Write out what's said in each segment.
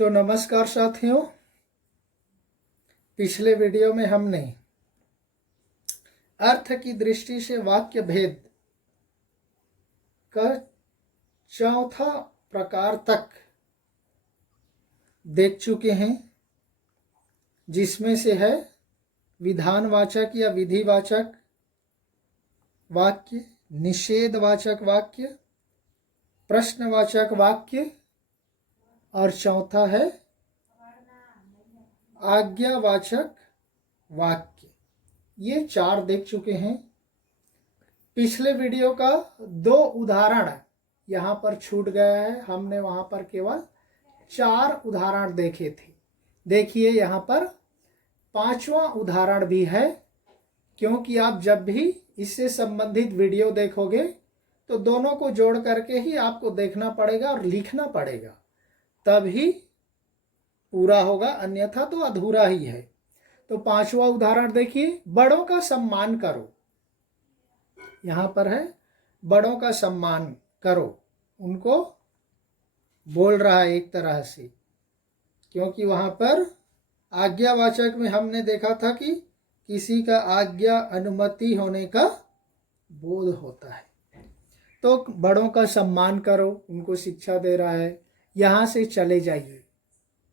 तो नमस्कार साथियों, पिछले वीडियो में हमने अर्थ की दृष्टि से वाक्य भेद का चौथा प्रकार तक देख चुके हैं, जिसमें से है विधानवाचक या विधिवाचक वाक्य, निषेधवाचक वाक्य, प्रश्नवाचक वाक्य और चौथा है आज्ञावाचक वाक्य। ये चार देख चुके हैं। पिछले वीडियो का 2 उदाहरण यहाँ पर छूट गया है। हमने वहाँ पर केवल 4 उदाहरण देखे थे। देखिए यहाँ पर 5वां उदाहरण भी है, क्योंकि आप जब भी इससे संबंधित वीडियो देखोगे तो दोनों को जोड़ करके ही आपको देखना पड़ेगा और लिखना पड़ेगा, तभी पूरा होगा, अन्यथा तो अधूरा ही है। तो 5वां उदाहरण देखिए, बड़ों का सम्मान करो। यहाँ पर है बड़ों का सम्मान करो, उनको बोल रहा है एक तरह से, क्योंकि वहाँ पर आज्ञावाचक में हमने देखा था कि किसी का आज्ञा अनुमति होने का बोध होता है। तो बड़ों का सम्मान करो, उनको शिक्षा दे रहा है, यहाँ से चले जाइए,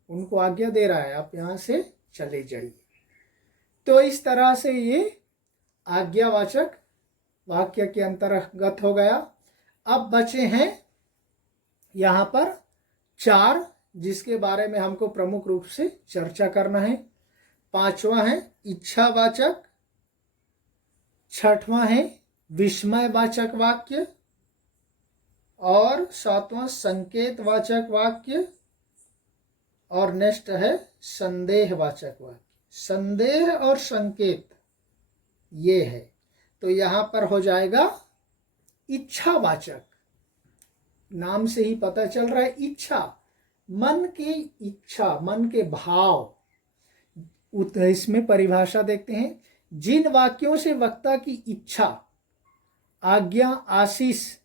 उनको आज्ञा दे रहा है, आप यहाँ से चले जाइए। तो इस तरह से ये आज्ञावाचक वाक्य के अंतर्गत हो गया। अब बचे हैं यहाँ पर 4, जिसके बारे में हमको प्रमुख रूप से चर्चा करना है। 5वां है इच्छावाचक, 6वां है विस्मयवाचक वाक्य और 7वां संकेतवाचक वाक्य और नेक्स्ट है संदेहवाचक वाक्य। संदेह और संकेत ये है। तो यहाँ पर हो जाएगा इच्छावाचक। नाम से ही पता चल रहा है इच्छा, मन की इच्छा, मन के भाव। इसमें परिभाषा देखते हैं, जिन वाक्यों से वक्ता की इच्छा, आज्ञा, आशीष,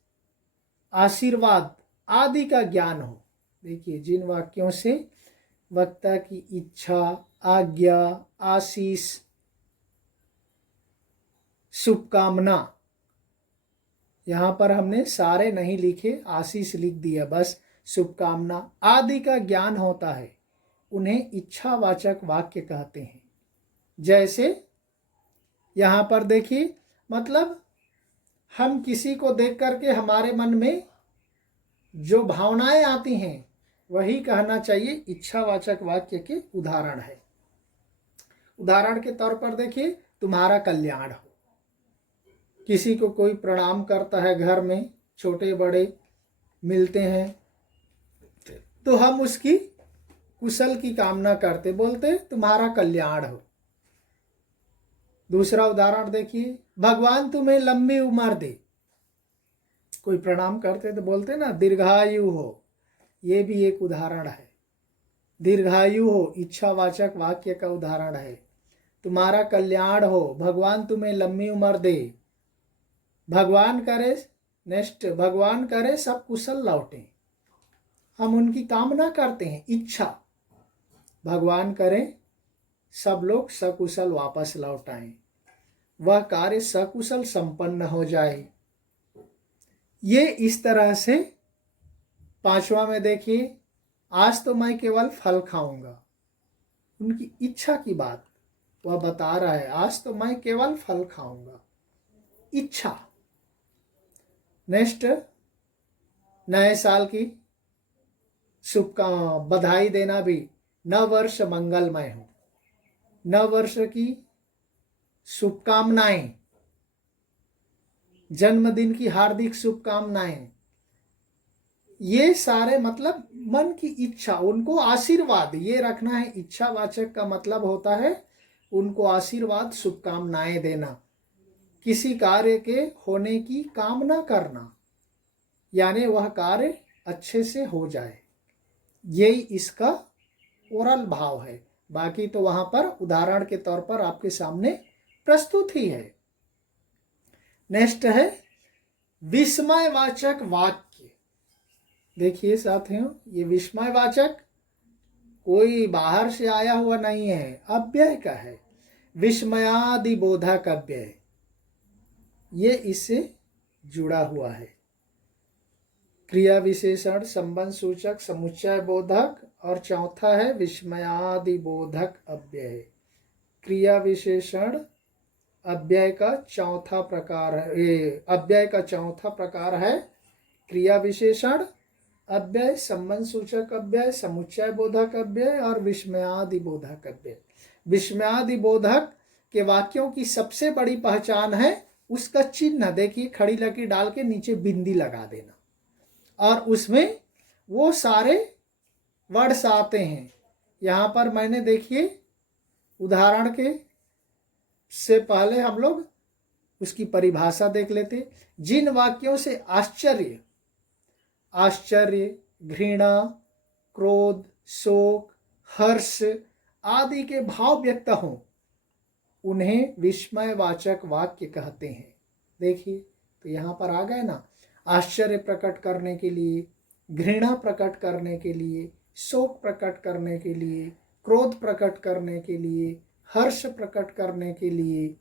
आशीर्वाद आदि का ज्ञान हो। देखिए, जिन वाक्यों से वक्ता की इच्छा, आज्ञा, आशीष, शुभकामना, यहाँ पर हमने सारे नहीं लिखे, आशीष लिख दिया बस, शुभकामना आदि का ज्ञान होता है, उन्हें इच्छावाचक वाक्य कहते हैं। जैसे यहाँ पर देखिए, मतलब हम किसी को देख करके हमारे मन में जो भावनाएं आती हैं वही कहना चाहिए, इच्छावाचक वाक्य के उदाहरण है। उदाहरण के तौर पर देखिए, तुम्हारा कल्याण हो। किसी को कोई प्रणाम करता है, घर में छोटे बड़े मिलते हैं तो हम उसकी कुशल की कामना करते, बोलते तुम्हारा कल्याण हो। दूसरा उदाहरण देखिए, भगवान तुम्हें लंबी उम्र दे। कोई प्रणाम करते तो बोलते ना दीर्घायु हो, ये भी एक उदाहरण है। दीर्घायु हो इच्छावाचक वाक्य का उदाहरण है। तुम्हारा कल्याण हो, भगवान तुम्हें लंबी उम्र दे। भगवान करे, नेक्स्ट, भगवान करे सब कुशल लौटे। हम उनकी कामना करते हैं, इच्छा, भगवान करे सब लोग सकुशल वापस लौट आए, वह कार्य सकुशल संपन्न हो जाए। ये इस तरह से। 5वां में देखिए, आज तो मैं केवल फल खाऊंगा। उनकी इच्छा की बात वह बता रहा है, आज तो मैं केवल फल खाऊंगा, इच्छा। नेक्स्ट, नए साल की बधाई देना भी, नव वर्ष मंगलमय हो, नव वर्ष की शुभकामनाएं, जन्मदिन की हार्दिक शुभकामनाएं। ये सारे मतलब मन की इच्छा, उनको आशीर्वाद ये रखना है। इच्छावाचक का मतलब होता है उनको आशीर्वाद, शुभकामनाएं देना, किसी कार्य के होने की कामना करना, यानी वह कार्य अच्छे से हो जाए। यही इसका ओरल भाव है। बाकी तो वहां पर उदाहरण के तौर पर आपके सामने प्रस्तुत ही है। नेक्स्ट है विस्मयवाचक वाक्य। देखिए साथियों, ये विस्मयवाचक कोई बाहर से आया हुआ नहीं है, अव्यय का है। विस्मयादि बोधक अव्यय, ये इससे जुड़ा हुआ है। क्रिया विशेषण, संबंध सूचक, समुच्चय बोधक, और चौथा है विस्मयादि बोधक अव्यय। क्रिया विशेषण अव्यय का चौथा प्रकार है, ये अव्यय का चौथा प्रकार है क्रिया विशेषण अव्यय, संबंध सूचक अव्यय, समुच्चय बोधक अव्यय और विस्मयादि बोधक अव्यय। विस्मयादि बोधक के वाक्यों की सबसे बड़ी पहचान है उसका चिन्ह। देखिए, खड़ी लकीर डाल के नीचे बिंदी लगा देना, और उसमें वो सारे वर्ड्स आते हैं। यहाँ पर मैंने, देखिए, उदाहरण के से पहले हम लोग उसकी परिभाषा देख लेते। जिन वाक्यों से आश्चर्य, घृणा, क्रोध, शोक, हर्ष आदि के भाव व्यक्त हों, उन्हें विस्मयवाचक वाक्य कहते हैं। देखिए, तो यहाँ पर आ गए ना, आश्चर्य प्रकट करने के लिए, घृणा प्रकट करने के लिए, शोक प्रकट करने के लिए, क्रोध प्रकट करने के लिए, हर्ष प्रकट करने के लिए,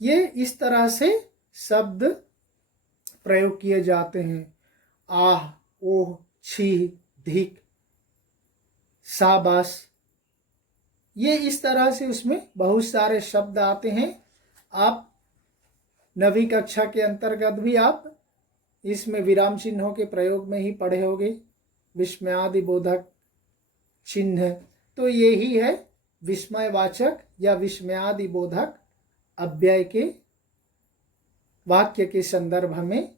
ये इस तरह से शब्द प्रयोग किए जाते हैं। आह, ओह, छी, धिक, शाबाश, ये इस तरह से उसमें बहुत सारे शब्द आते हैं। आप 9वीं कक्षा के अंतर्गत भी आप इसमें विराम चिन्हों के प्रयोग में ही पढ़े होंगे, विस्मयादि बोधक चिन्ह। तो यही है विस्मयवाचक या विस्मयादि बोधक अव्यय के वाक्य के संदर्भ में।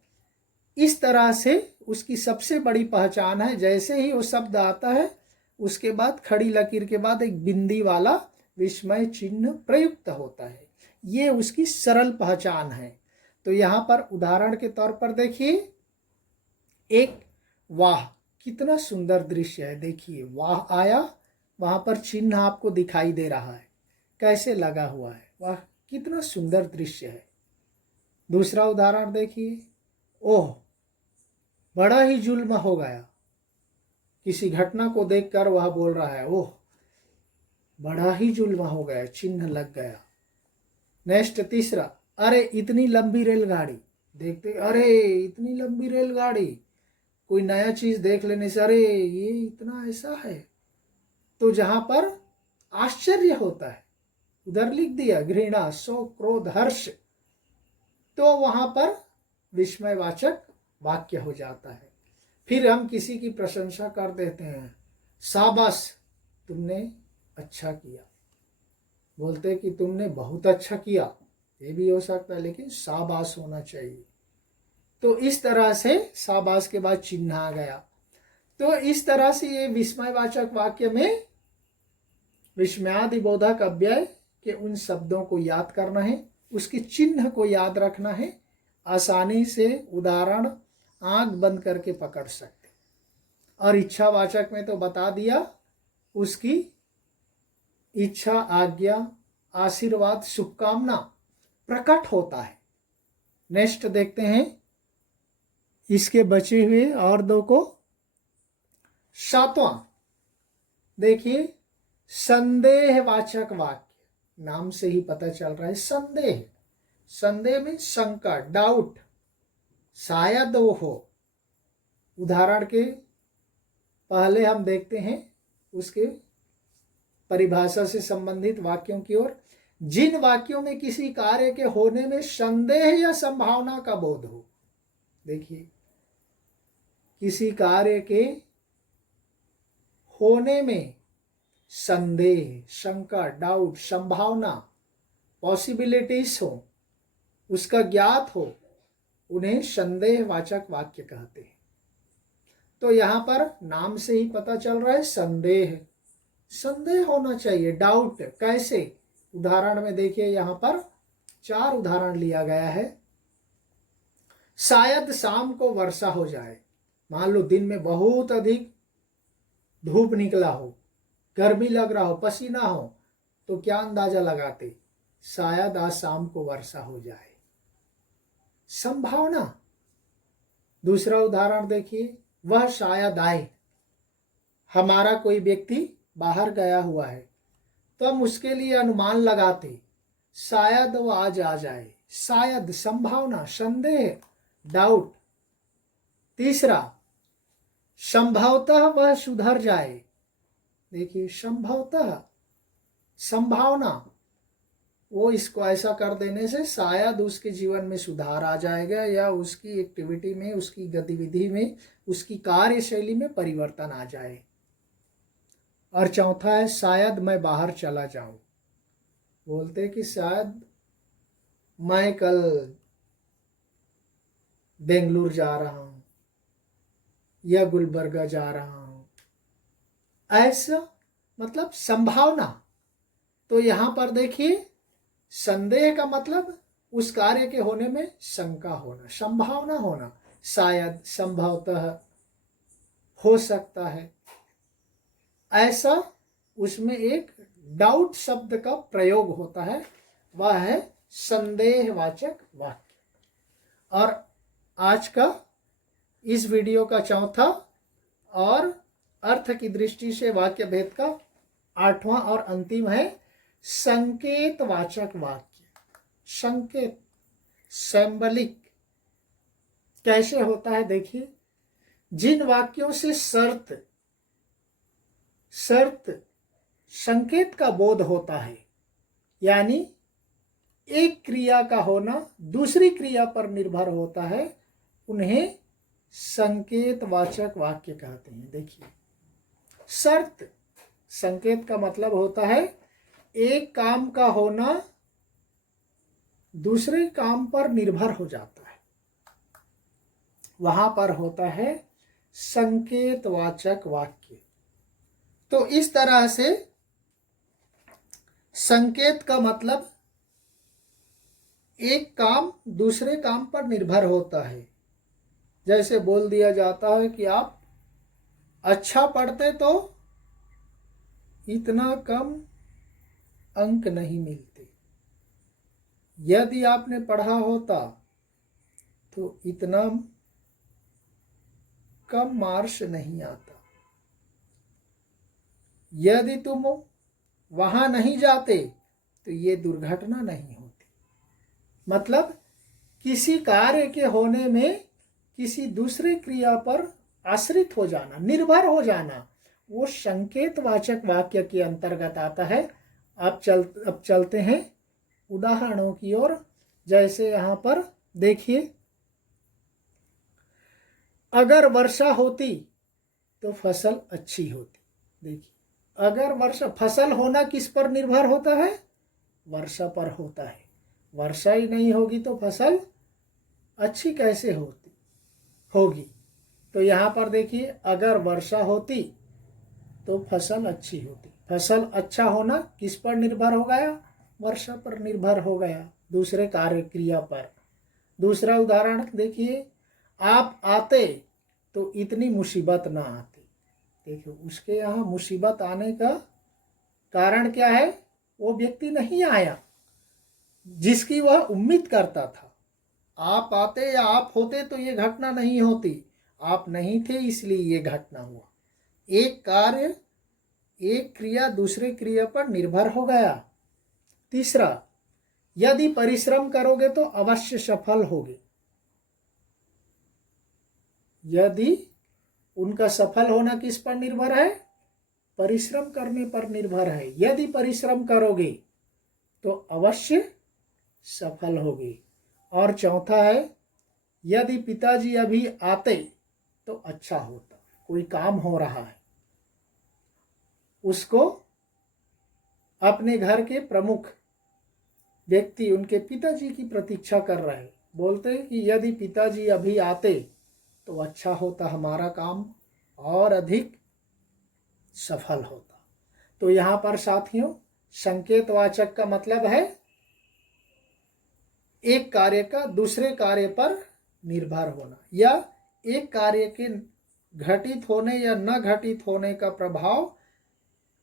इस तरह से उसकी सबसे बड़ी पहचान है, जैसे ही वो शब्द आता है उसके बाद खड़ी लकीर के बाद एक बिंदी वाला विस्मय चिन्ह प्रयुक्त होता है। ये उसकी सरल पहचान है। तो यहाँ पर उदाहरण के तौर पर देखिए, एक वाह, कितना सुंदर दृश्य है। देखिए, वाह आया, वहां पर चिन्ह आपको दिखाई दे रहा है, कैसे लगा हुआ है, वाह कितना सुंदर दृश्य है। दूसरा उदाहरण देखिए, ओह, बड़ा ही जुल्म हो गया। किसी घटना को देखकर वह बोल रहा है, ओह बड़ा ही जुल्म हो गया, चिन्ह लग गया। नेक्स्ट तीसरा, अरे इतनी लंबी रेलगाड़ी, देखते अरे इतनी लंबी रेलगाड़ी, कोई नया चीज देख लेने से अरे ये इतना ऐसा है, तो जहां पर आश्चर्य होता है उधर लिख दिया घृणा, शोक, क्रोध, हर्ष, तो वहां पर विस्मयवाचक वाक्य हो जाता है। फिर हम किसी की प्रशंसा कर देते हैं, शाबाश तुमने अच्छा किया, बोलते कि तुमने बहुत अच्छा किया, ये भी हो सकता है, लेकिन शाबाश होना चाहिए। तो इस तरह से शाबाश के बाद चिन्ह आ गया। तो इस तरह से ये विस्मयवाचक वाक्य में विस्मयादि बोधक अव्यय के उन शब्दों को याद करना है, उसके चिन्ह को याद रखना है, आसानी से उदाहरण आंख बंद करके पकड़ सकते। और इच्छावाचक में तो बता दिया, उसकी इच्छा, आज्ञा, आशीर्वाद, शुभकामना प्रकट होता है। नेक्स्ट देखते हैं इसके बचे हुए और दो को। सातवां देखिए, संदेहवाचक वाक्य, नाम से ही पता चल रहा है संदेह। संदेह में शंका, डाउट, शायद वो हो। उदाहरण के पहले हम देखते हैं उसके परिभाषा से संबंधित वाक्यों की ओर। जिन वाक्यों में किसी कार्य के होने में संदेह या संभावना का बोध हो, देखिए किसी कार्य के होने में संदेह, शंका, डाउट, संभावना, पॉसिबिलिटीज हो, उसका ज्ञात हो, उन्हें संदेहवाचक वाक्य कहते हैं। तो यहां पर नाम से ही पता चल रहा है संदेह, संदेह होना चाहिए, डाउट। कैसे? उदाहरण में देखिए, यहां पर 4 उदाहरण लिया गया है। शायद शाम को वर्षा हो जाए। मान लो दिन में बहुत अधिक धूप निकला हो, गर्मी लग रहा हो, पसीना हो, तो क्या अंदाजा लगाते? शायद आज शाम को वर्षा हो जाए, संभावना। दूसरा उदाहरण देखिए, वह शायद आए। हमारा कोई व्यक्ति बाहर गया हुआ है, तो हम उसके लिए अनुमान लगाते, शायद वो आज आ जाए, शायद, संभावना, संदेह, डाउट। तीसरा, संभवतः वह सुधर जाए। देखिए, संभवतः, संभावना, वो इसको ऐसा कर देने से शायद उसके जीवन में सुधार आ जाएगा, या उसकी एक्टिविटी में, उसकी गतिविधि में, उसकी कार्यशैली में परिवर्तन आ जाए। और चौथा है, शायद मैं बाहर चला जाऊं। बोलते कि शायद मैं कल बेंगलुरु जा रहा हूं या गुलबर्गा जा रहा हूं, ऐसा मतलब संभावना। तो यहां पर देखिए, संदेह का मतलब उस कार्य के होने में शंका होना, संभावना होना, शायद, संभवतः, हो सकता है, ऐसा उसमें एक डाउट शब्द का प्रयोग होता है, वह है संदेहवाचक वाक्य। और आज का इस वीडियो का चौथा और अर्थ की दृष्टि से वाक्य भेद का 8वां और अंतिम है संकेतवाचक वाक्य। संकेत, सिंबलिक कैसे होता है? देखिए, जिन वाक्यों से शर्त संकेत का बोध होता है, यानी एक क्रिया का होना दूसरी क्रिया पर निर्भर होता है, उन्हें संकेतवाचक वाक्य कहते हैं। देखिए, शर्त, संकेत का मतलब होता है एक काम का होना दूसरे काम पर निर्भर हो जाता है, वहां पर होता है संकेतवाचक वाक्य। तो इस तरह से संकेत का मतलब एक काम दूसरे काम पर निर्भर होता है। जैसे बोल दिया जाता है कि आप अच्छा पढ़ते तो इतना कम अंक नहीं मिलते, यदि आपने पढ़ा होता तो इतना कम मार्क्स नहीं आता, यदि तुम वहां नहीं जाते तो ये दुर्घटना नहीं होती। मतलब किसी कार्य के होने में किसी दूसरे क्रिया पर आश्रित हो जाना, निर्भर हो जाना, वो संकेतवाचक वाक्य के अंतर्गत आता है। अब चलते हैं उदाहरणों की ओर। जैसे यहाँ पर देखिए, अगर वर्षा होती तो फसल अच्छी होती। देखिए, अगर वर्षा, फसल होना किस पर निर्भर होता है? वर्षा पर होता है। वर्षा ही नहीं होगी तो फसल अच्छी कैसे होगी? तो यहाँ पर देखिए, अगर वर्षा होती तो फसल अच्छी होती। फसल अच्छा होना किस पर निर्भर हो गया? वर्षा पर निर्भर हो गया, दूसरे कार्य क्रिया पर। दूसरा उदाहरण देखिए, आप आते तो इतनी मुसीबत ना आती। देखिए, उसके यहाँ मुसीबत आने का कारण क्या है? वो व्यक्ति नहीं आया जिसकी वह उम्मीद करता था। आप आते या आप होते तो ये घटना नहीं होती, आप नहीं थे इसलिए ये घटना हुआ। एक कार्य, एक क्रिया दूसरे क्रिया पर निर्भर हो गया। तीसरा, यदि परिश्रम करोगे तो अवश्य सफल होगे। यदि, उनका सफल होना किस पर निर्भर है? परिश्रम करने पर निर्भर है। यदि परिश्रम करोगे तो अवश्य सफल होगे। और चौथा है, यदि पिताजी अभी आते तो अच्छा होता। कोई काम हो रहा है, उसको अपने घर के प्रमुख व्यक्ति उनके पिताजी की प्रतीक्षा कर रहे हैं, बोलते हैं कि यदि पिताजी अभी आते तो अच्छा होता, हमारा काम और अधिक सफल होता। तो यहाँ पर साथियों, संकेतवाचक का मतलब है एक कार्य का दूसरे कार्य पर निर्भर होना, या एक कार्य के घटित होने या न घटित होने का प्रभाव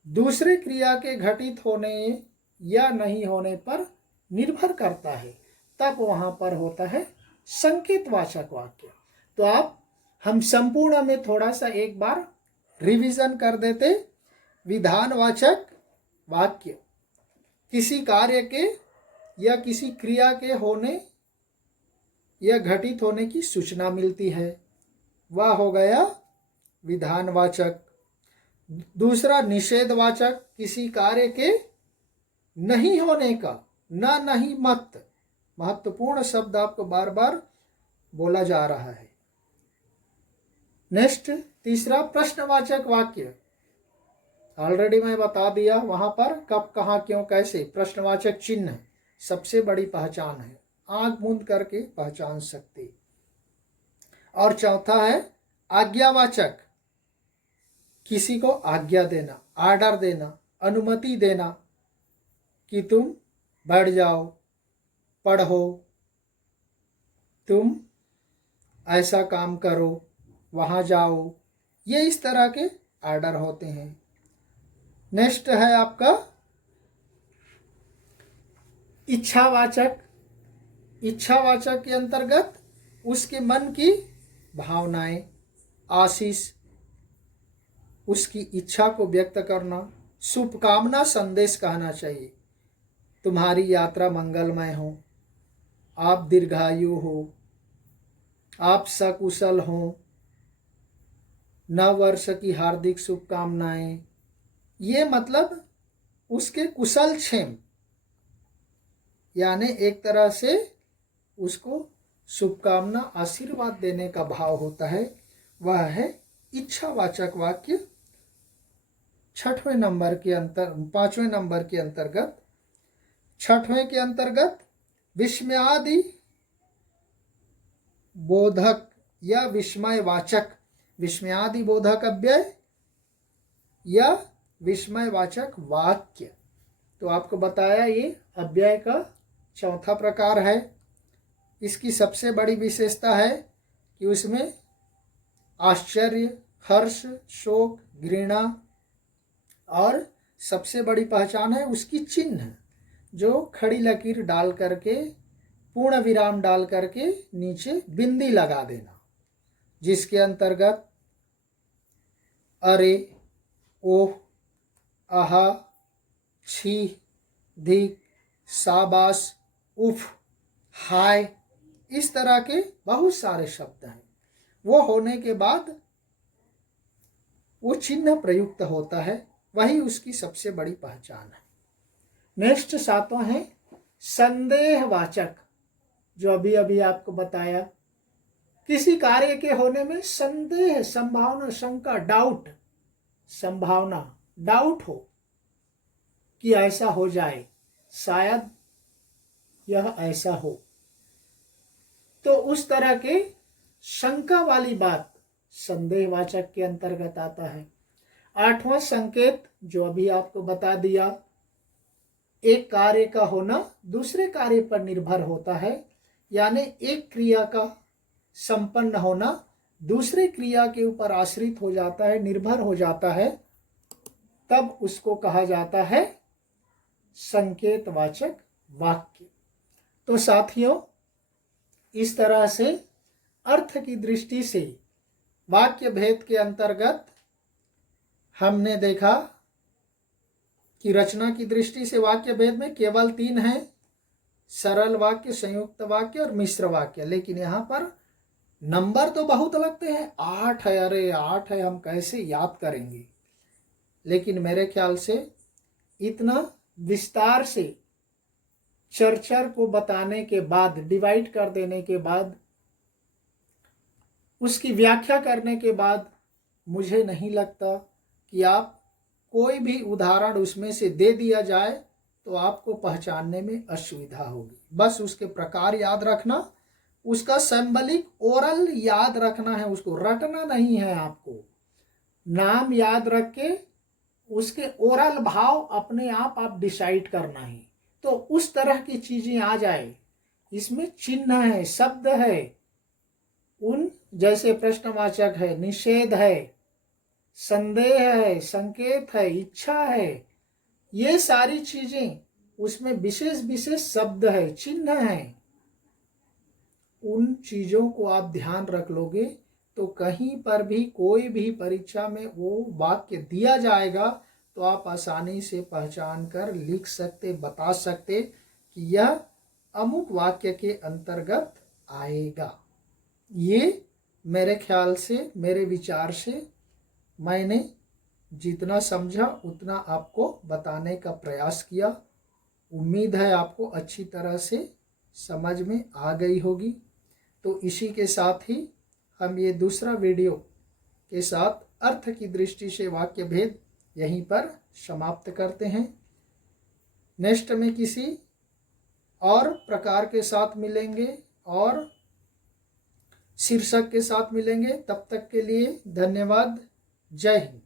दूसरे क्रिया के घटित होने या नहीं होने पर निर्भर करता है, तब वहां पर होता है संकेतवाचक वाक्य। तो हम संपूर्ण में थोड़ा सा एक बार रिवीजन कर देते। विधानवाचक वाक्य किसी कार्य के या किसी क्रिया के होने या घटित होने की सूचना मिलती है, वह हो गया विधानवाचक। दूसरा निषेधवाचक किसी कार्य के नहीं होने का, ना नहीं मत, महत्वपूर्ण शब्द आपको बार बार बोला जा रहा है। नेक्स्ट तीसरा प्रश्नवाचक वाक्य, ऑलरेडी मैं बता दिया वहां पर कब कहाँ क्यों कैसे। प्रश्नवाचक चिन्ह सबसे बड़ी पहचान है, आंख मूंद करके पहचान सकते। और चौथा है आज्ञावाचक, किसी को आज्ञा देना, आर्डर देना, अनुमति देना कि तुम बैठ जाओ, पढ़ो, तुम ऐसा काम करो, वहां जाओ, ये इस तरह के आर्डर होते हैं। नेक्स्ट है आपका इच्छावाचक। इच्छावाचक के अंतर्गत उसके मन की भावनाएं, आशीष, उसकी इच्छा को व्यक्त करना, शुभकामना संदेश कहना चाहिए। तुम्हारी यात्रा मंगलमय हो, आप दीर्घायु हो, आप सकुशल हो, नव वर्ष की हार्दिक शुभकामनाएं। ये मतलब उसके कुशल क्षेम, यानी एक तरह से उसको शुभकामना आशीर्वाद देने का भाव होता है, वह है इच्छावाचक वाक्य। पांचवें नंबर के अंतर्गत, छठवें के अंतर्गत विस्मयादि बोधक या विस्मयवाचक, विस्मयादि बोधक अव्यय या विस्मयवाचक वाक्य। तो आपको बताया ये अव्यय का चौथा प्रकार है। इसकी सबसे बड़ी विशेषता है कि उसमें आश्चर्य, हर्ष, शोक, घृणा और सबसे बड़ी पहचान है उसकी चिन्ह, जो खड़ी लकीर डाल करके, पूर्ण विराम डाल करके नीचे बिंदी लगा देना, जिसके अंतर्गत अरे, ओह, आहा, छी, धिक, शाबाश, उफ, हाय, इस तरह के बहुत सारे शब्द हैं। वो होने के बाद वो चिन्ह प्रयुक्त होता है, वही उसकी सबसे बड़ी पहचान है। नेक्स्ट सातवां है संदेहवाचक, जो अभी अभी आपको बताया, किसी कार्य के होने में संदेह, संभावना, शंका, डाउट, संभावना, डाउट हो कि ऐसा हो जाए, शायद यह ऐसा हो, तो उस तरह के शंका वाली बात संदेहवाचक के अंतर्गत आता है। आठवां संकेत, जो अभी आपको बता दिया, एक कार्य का होना दूसरे कार्य पर निर्भर होता है, यानी एक क्रिया का संपन्न होना दूसरे क्रिया के ऊपर आश्रित हो जाता है, निर्भर हो जाता है, तब उसको कहा जाता है संकेतवाचक वाक्य। तो साथियों, इस तरह से अर्थ की दृष्टि से वाक्य भेद के अंतर्गत हमने देखा कि रचना की दृष्टि से वाक्य भेद में केवल 3 हैं, सरल वाक्य, संयुक्त वाक्य और मिश्र वाक्य। लेकिन यहाँ पर नंबर तो बहुत लगते हैं, 8 है, अरे 8 है, हम कैसे याद करेंगे। लेकिन मेरे ख्याल से इतना विस्तार से चर्चा को बताने के बाद, डिवाइड कर देने के बाद, उसकी व्याख्या करने के बाद, मुझे नहीं लगता कि आप कोई भी उदाहरण उसमें से दे दिया जाए तो आपको पहचानने में असुविधा होगी। बस उसके प्रकार याद रखना, उसका सिंबलिक ओरल याद रखना है, उसको रटना नहीं है। आपको नाम याद रख के उसके ओरल भाव अपने आप डिसाइड करना है। तो उस तरह की चीजें आ जाए, इसमें चिन्ह है, शब्द है, उन जैसे प्रश्नवाचक है, निषेध है, संदेह है, संकेत है, इच्छा है, ये सारी चीजें उसमें विशेष विशेष शब्द है, चिन्ह है। उन चीजों को आप ध्यान रख लोगे तो कहीं पर भी कोई भी परीक्षा में वो वाक्य दिया जाएगा तो आप आसानी से पहचान कर लिख सकते, बता सकते कि यह अमुक वाक्य के अंतर्गत आएगा। ये मेरे ख्याल से, मेरे विचार से मैंने जितना समझा उतना आपको बताने का प्रयास किया। उम्मीद है आपको अच्छी तरह से समझ में आ गई होगी। तो इसी के साथ ही हम ये दूसरा वीडियो के साथ अर्थ की दृष्टि से वाक्य भेद यहीं पर समाप्त करते हैं। नेक्स्ट में किसी और प्रकार के साथ मिलेंगे और शीर्षक के साथ मिलेंगे। तब तक के लिए धन्यवाद। जय हिंद।